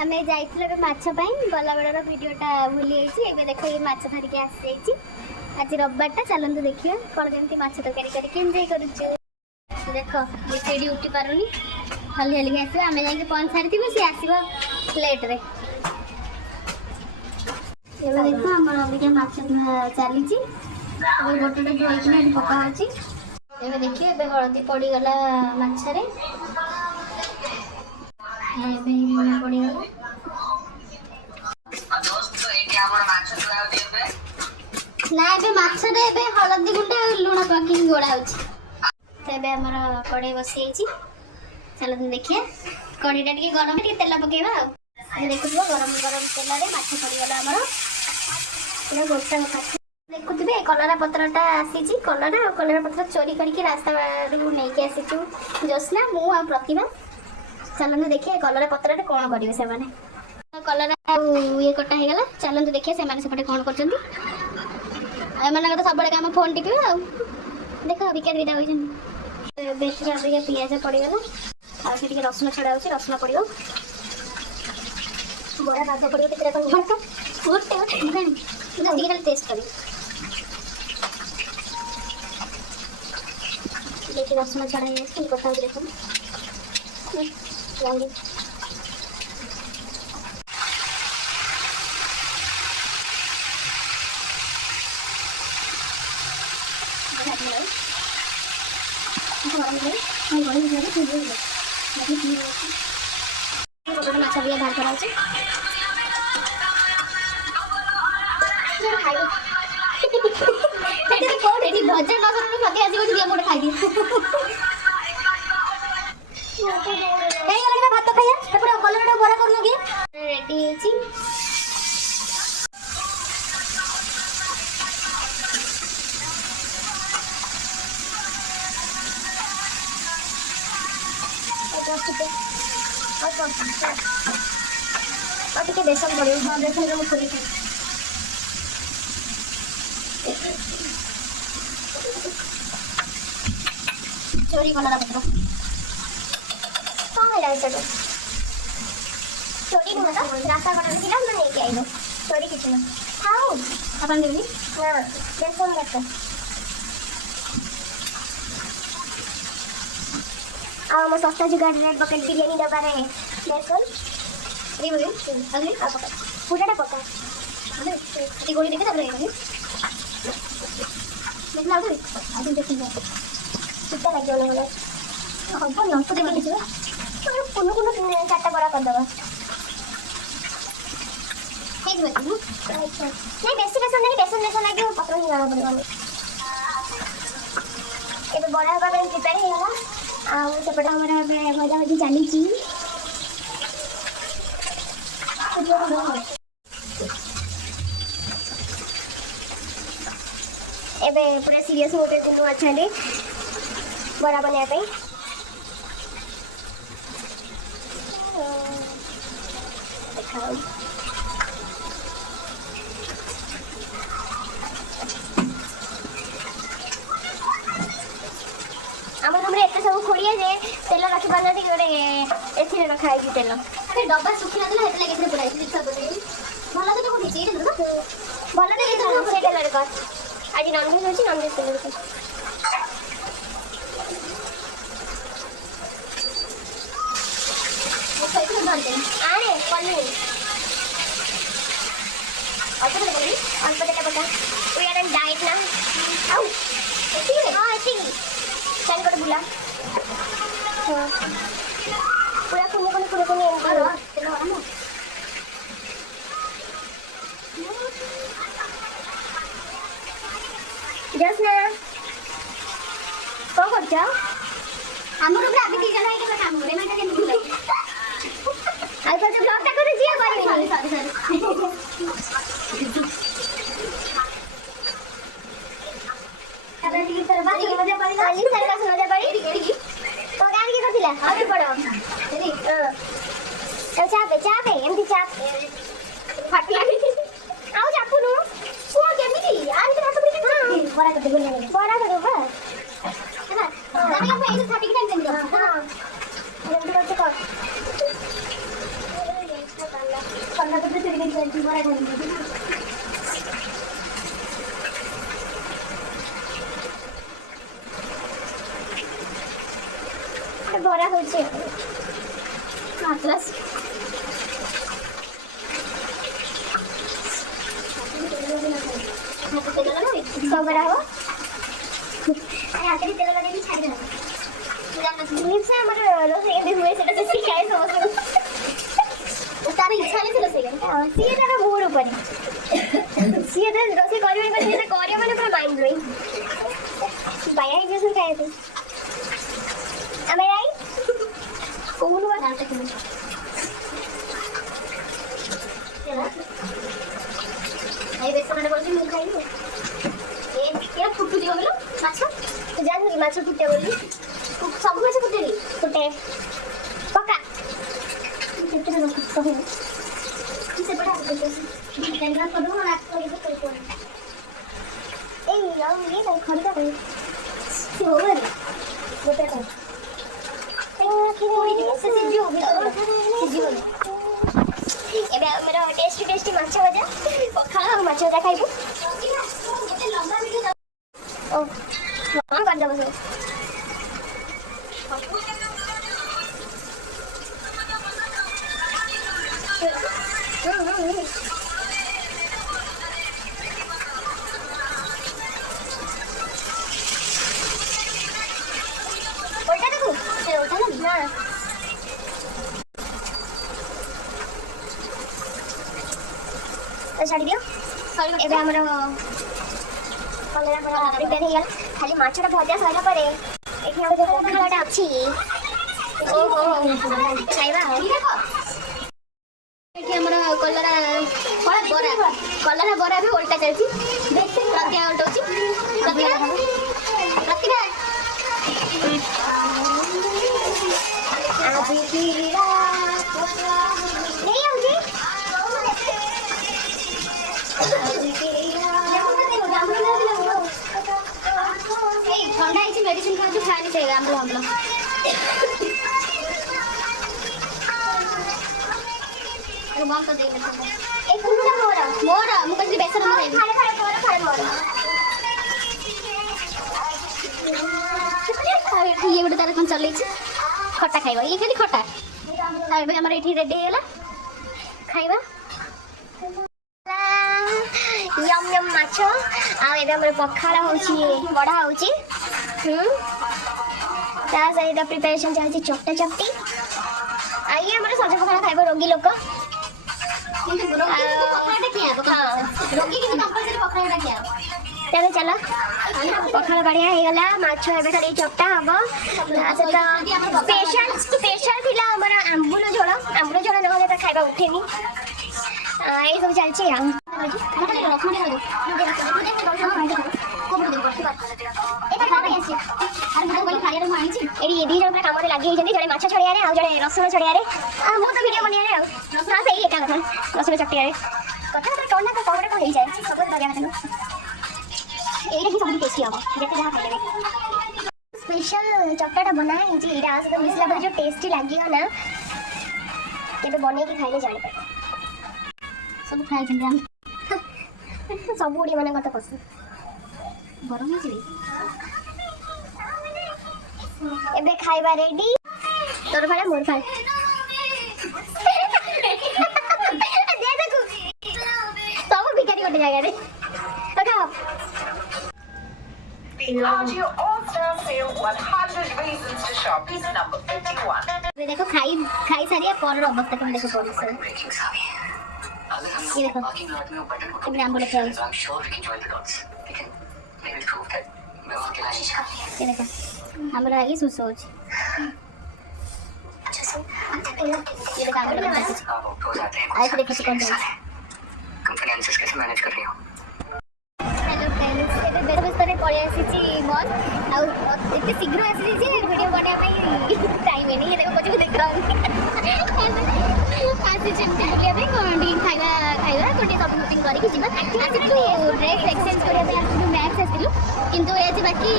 आमे जाइथिलु ए माछ पई गला बेडर वीडियोटा भूली आइछि एबे देखो ये माछ धरिके आसी जाइछि आज रविवारटा चलंतु देखियो कोन केमती माछ तरकारी करके एन्जॉय करूछु देखो बेसेडी उठी पारुनी हल्ली हल्ली आसी आमे जाके पहुंच सारिथिबु से आसीबो लेट रे एबे देखो हमर अबिके माछ चलीछि एबे गोटेटा जोइकिना एठी पका होछि एबे देखियो एबे हळदी पड़ी गला माछरे एबे पड़ी गला ना एबे माछरे एबे हळदी गुंडा लुण पकिंग गोडा होछि तेबे हमर कड़े बसी आइछि चलो देखिए कड़ीटा टिके गरम टिके तेल पकेबा आ देखुथबो गरम गरम तेल रे माछ पड़ी गला हमर पूरा गोटा गोटा देखुथबे कलरा पत्रटा आसीछि कलरा पत्र चोरी करके रास्ता रू नै के आसीछु जोस्ना मु आ प्रतिभा चलो देखिए कलरा पत्रटा कोन करिवे से माने कलरा ये कटा हे गला चलो देखिए से माने सेपटे कोन करचंती आ माने तो सब बळे काम फोन टिपिबे आ देखो विकेट विदा होइछन बेसरा अबिके पियाज पड़ी गला आ से टिके रसुन छडा होछि रसुन पड़ियो बड़ा भात पड़ियो केतरा कोन भरका उठते उठते नहीं ना टिके टेस्ट करी देखिए रसुन छडा है कि कोटा देखो रंगी माछ भी बाहर करा भजा न सती आस मोटे खाई भात खाइया कलर बरा कर रेडी टिके बेसन पड़ो हाँ बेसन खोली चोरी कलरा पत्र कौन है सेटा चोरी नुह तो रास्ता कटा थिला ना लेके आइलो चोरी किछ ना खाओ अपन देबी ना बेसन रखो आ म सस्ता जुगाड़ रेड बकेट बिरयानी डब्बा रे बेसन रिमूव अगली आ पका पूराटा पका अरे ये गोली देखे तब रहेगा देखना उधर आदि देखिए कितना लग जाने वाला हम तो नंबर देख लीजिए तो कोनो कोनो चारटा बड़ा कर दबा एक मिनट अच्छा नहीं बेसन लगे पत्र नहीं गाना पड़ेगा एबे बड़ा होगा बेन प्रिपेयर हे होला आ सेपटा हमरा भजा भजी चली छी एबे पूरा सीरियस होते दिनु अच्छा ले बड़ा बने पे दिखाओ हमर हमरे एते सब खोड़िया जे तेल रखि बाना टी गोटे एथि रे रखा है तेल अरे डब्बा सुखी ना देला एतले केथे पुराई छी सब बोले भला तो कोठी छी रे ना भला तो ये तो सेटे लड़का आज नॉनवेज होची नॉनवेज तेल रे वो खाई तो बनते आरे पन्नी अच्छा तो बोली अल्प तेल पका वी आर इन डाइट ना आउ ठीक है हां ठीक चल कर बुला हां पूरा कुने एंटर तेल वाला ना जसना कौन करछा हमर ऊपर अभी दी जण आइके काम करे माटा के बुला आई पर ब्लॉगटा करे जिया बारी सॉरी अरे दी तर बारी मजा पड़ी खाली सर का मजा पड़ी तो गान के कथिला अबे पड़ो चली चापे एमती चाप फट लागी आउ चापू नु सो केमिति आनी तो हाथ पड़ी बड़ा कर दे बड़ा कर दो बस है ना जाने का ये 30 की टाइम देंगे हां एमती करते कर ବରା ହଉଛି ମାତ୍ରାସ ବରା ହବ ହାତରେ ତେଲ ଲଗେଇକି ଛାଡ଼ିଦେବା ଆମର ରୋଷେଇ କେମିତି ହୁଏ ସେଟା ସେ ଶିଖାଏ ସମସ୍ତଙ୍କୁ ତାର ଇଚ୍ଛା ହେଲେ ସେ ରୋଷେଇ କରେ ସିଏ ତାର ମୁଡ୍ ଉପରେ ସିଏ ତ ରୋଷେଇ କରିବ କରିବ ମାନେ ପୁରା ମାଇଣ୍ଡ ବ୍ଲୋଇଂ ବାୟା ହେଇଯିବ ଖାଇବା ପାଇଁ ଆମେ ରାଇ କହୁନୁ ବା ଡାଲଟା କେମିତି ଭାଇ ବେସନରେ କରୁଛି ମୁଁ ଖାଇବି ଏ ଫୁଟୁଥିବ ବୋଲ ମାଛ ତୁ ଜାଣିଛୁ କି ମାଛ ଫୁଟେ ବୋଲି ସବୁ ମାଛ ଫୁଟେନି ଫୁଟେ ପକା କେତେଟା ରଖ ସବୁ ସେପଟେ କରିଦେବୁ ଏଇ ଆଉ ଇଏ ନାହିଁ ଖରିକା ପାଇଁ ସେ ହବ ଗୋଟେ ଏବେ ଆମର ଟେଷ୍ଟି ମାଛ ଭଜା ପଖାଳ ଆଉ ମାଛ ଭଜା ଖାଇବୁ ଓ ହଁ କରିଦେବ ସବୁ ওটা দেখো ওটা না ଛାଡ଼ି ଦିଅ ଏବେ ଆମର କଲରା ପ୍ରିପେୟାର ହେଇଗଲା ଖାଲି ମାଛଟା ଭଜା ସରିଲା ପରେ ଏଠି ଆମର ଯେଉଁ ପଖାଳଟା ଅଛି ଓହୋ ଖାଇବା ଏଠି ଆମର କଲରା ବରା ବି ଓଲଟା ଚାଲିଛି ପ୍ରତିଭା ଓଲଟଉଛି ପ୍ରତିଭା ଥଣ୍ଡା ହେଇଛି ମେଡିସିନ ଖାଉଛୁ ଖାଇନି ସେ ଆମ୍ବୁଲ ବନ୍ଦ କରିଦେଇ ମୋର ମୁଁ କହିଲି ବେସର ଇଏ ଗୋଟେ ତାର କ'ଣ ଚଲେଇଛି ଖଟା ଖାଇବା ଇଏ ଖାଲି ଖଟା ଏବେ ଆମର ଏଠି ରେଡି ହେଇଗଲା ଖାଇବା यम यम माछ आ एबे हमर पखाला होची बड़ा होची ता सहित प्रिपरेशन चलची चपटा चपटी आइए हमर सज पखाला खाइबो रोगी लोक पखालाटा किया रोगी कि कंपलसरी पखालाटा किया तबे चलो पखाला बढ़िया हे गला माछ एबे खाली चपटा हबो स्पेशल थिला हमर आंबुल झोल नहले त खाइबा उठेनी ये सब चलছে କାମରେ ଲାଗି ହେଇଛନ୍ତି ଜଣେ ମାଛ ଛଡିଆରେ ଆଉ ଜଣେ ରସୁଣ ଛଡିଆରେ ମୁଁ ତ ଭିଡିଓ ବନେଇବାରେ ଆଉ ରସୁଣ ସେଇ ଏକା କଥା ରସୁଣ ଚଟିଆରେ କଥା କଣ ନା କଣ ଗୋଟେ ହେଇଯାଏ ସବୁ କରିବା କଥା ଏଇଟା ହିଁ ସବୁଠୁ ଟେଷ୍ଟି ହବ ଯେତେ ଯାହା ଖାଇଦେବେ ସ୍ପେଶାଲ ଚକଟାଟା ବନା ହେଇଛି ଏଇଟା ଆ ସହିତ ମିଶିଲା ପରେ ଯୋଉ ଟେଷ୍ଟି ଲାଗିବ ନା କେବେ ବନେଇକି ଖାଇଲେ ଜାଣିପାରିବ सब खाई सब ओडिया मान कत पसंद गरम एबे खाइबा रेडी तोर फाड़ा मोर फाड़ दे देखो सब भिखारी गोटे जगह रे खाओ Diageo All-Star Sale 100 Reasons to Shop piece number 51 देखो खाई सारी पर अवस्था तुम देखो पड़ी सर ये देखो इतने आंबो लगे हैं ये देखो हमरा ये सुसोच ये देखो आंबो लगे हैं आए तो देखो कौन है कंपनी आंसर्स कैसे मैनेज कर रही हो हेलो फ्रेंड्स एबे बेर बिस्तर पळे आसीची मॉल आ एते शीघ्र आसी जे वीडियो बना पई टाइम नहीं ये देखो कुछ भी देख रहा हूं आसी चमते बुलिया पे कोंडी खाइबा कोटी शॉपिंग मीटिंग करी जिबा आसी ड्रेस एक्सचेंज करिया पे आसी मैक्स आसिलु किंतु ए जे बाकी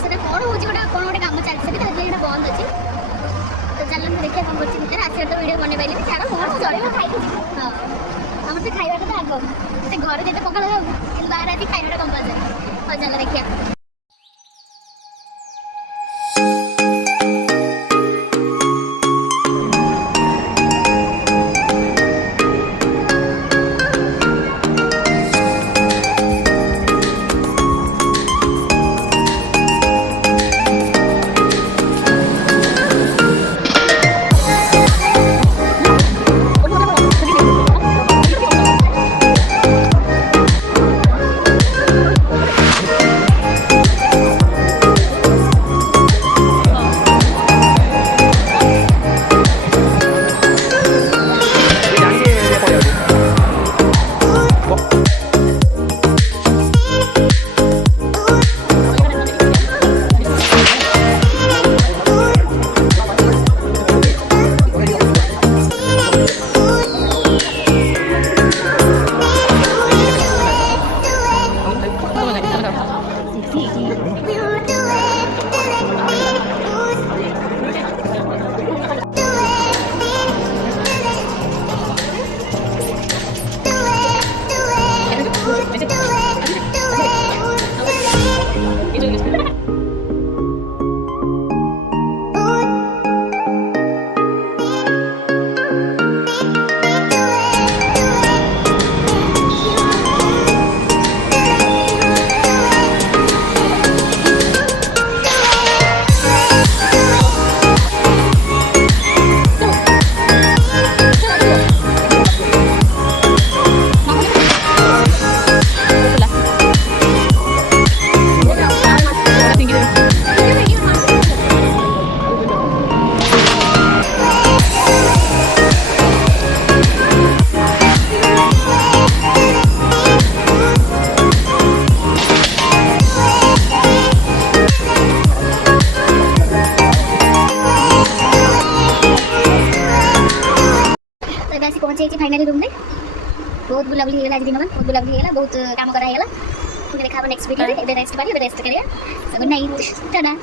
सेटा कोन होची गोटा कोन गोटे काम चलछ सेटा जेटा बंद अछि तो चलन देखिए कोन करछि भीतर आसी तो वीडियो बने पाइले छाड़ मोर चलेबो खाइ हां ଆମର ତ ଖାଇବାଟା ତ ଆଗ ସେ ଘରେ ଯେତେ ପଖାଳ ଯାଉ କିନ୍ତୁ ବାହାରେ ଆସି ଖାଇବାଟା କମ୍ପଲସରି। ହଉ ଚାଲ ଦେଖିବା। पहुंचे फाइनाली रूम में बहुत बुलाबुली होगा आज दिन में बहुत बुलाबुली होगा बहुत काम करा होगा पुणी देखा नेक्स्ट वीडियो रेस्ट पाली रेस्ट करिया गुड नाइट टाटा।